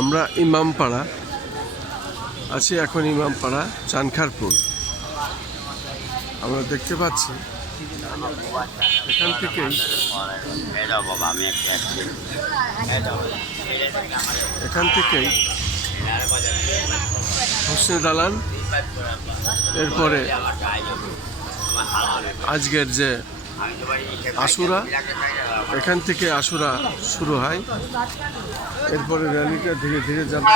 আমরা ইমামপাড়া আছি এখন, ইমামপাড়া চানখারপুল। আমরা দেখতে পাচ্ছি এখান থেকেই হোসনে দালান, এরপরে আজকের যে আশুরা, এখান থেকে আশুরা শুরু হয়, এরপরে র্যালিটা ধীরে ধীরে যাবে।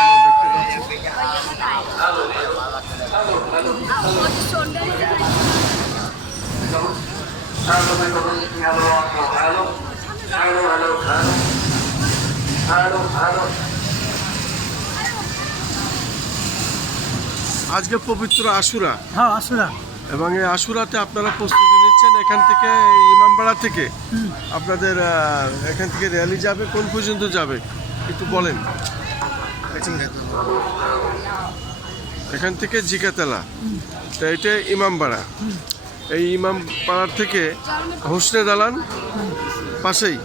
আজকে পবিত্র আশুরা, হ্যাঁ আশুরা, এবং এই আশুরাতে আপনারা প্রস্তুতি নিচ্ছেন। এখান থেকে ইমামবাড়া থেকে আপনাদের এখান থেকে র্যালি যাবে, কোন পর্যন্ত যাবে একটু বলেন। এখান থেকে জিকাতলা, তো এটা ইমামবাড়া। এই ইমামপাড়ার থেকে হোসনে দালান পাশেই,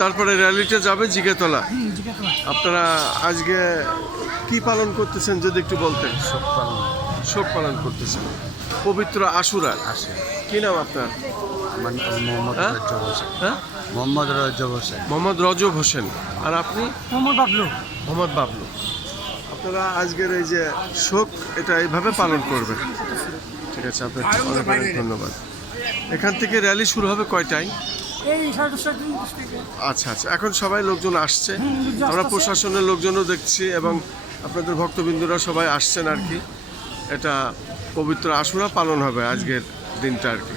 তারপরে র্যালিটা যাবে জিকাতলা। আপনারা আজকে কি পালন করতেছেন যদি একটু বলতেন। শোক পালন করতেছেন পবিত্র আশুরার। কি নাম আপনার? মোহাম্মদ রজব হোসেন। আর আপনি? মোহাম্মদ বাবলু। আপনারা আজকের এই যে শোক, এটা এইভাবে পালন করবেন। ঠিক আছে, আপনাকে অনেক অনেক ধন্যবাদ। এখান থেকে র্যালি শুরু হবে কয়টায়? আচ্ছা আচ্ছা, এখন সবাই লোকজন আসছে, আমরা প্রশাসনের লোকজনও দেখছি, এবং আপনাদের ভক্তবৃন্দরা সবাই আসছেন আর কি। এটা পবিত্র আশুরা পালন হবে আজকের দিনটা আর কি।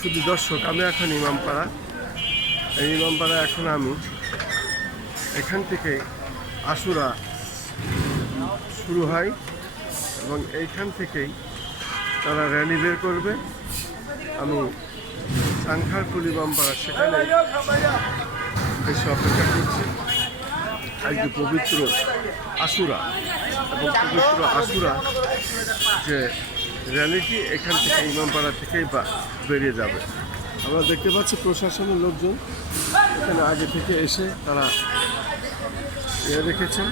শুধু দর্শক, আমি এখন ইমামপাড়া। এই ইমামপাড়া এখন আমি এখান থেকে আশুরা শুরু হয়, এবং এইখান থেকেই তারা র্যালি বের করবে। আমি চানখারপুল ইমামপাড়া সেখানে এসে অপেক্ষা করছি। আজকে পবিত্র আশুরা, এবং পবিত্র আশুরা যে র্যালিটি এখান থেকে ইমামপাড়া থেকেই বেরিয়ে যাবে। আমরা দেখতে পাচ্ছি প্রশাসনের লোকজন এখানে আগে থেকে এসে তারা রেখেছেন।